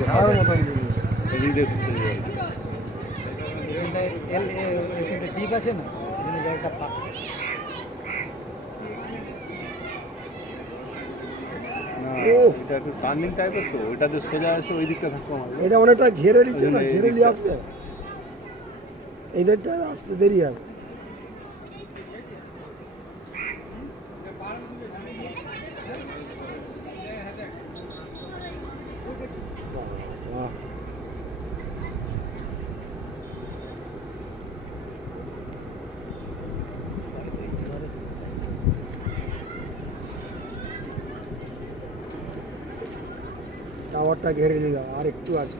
খেলার মতন জিনিস। হৃদয় করতে যাবে। ডিপ আছে না, এখানে জলটা পা না এটা একটু টার্নিং টাইপের তো, ওইটাতে সোজা এসে ওই দিকটা ধাক্কা মারবে। এটা অনেকটা ঘেরে নিচ্ছে না, ওই জন্য এই ঘেরে নিয়ে দিকটা। আসবে। এদেরটা আসতে দেরি হবে। বাহ। টাওয়ারটা ঘেরে নিলাম, আর একটু আছে।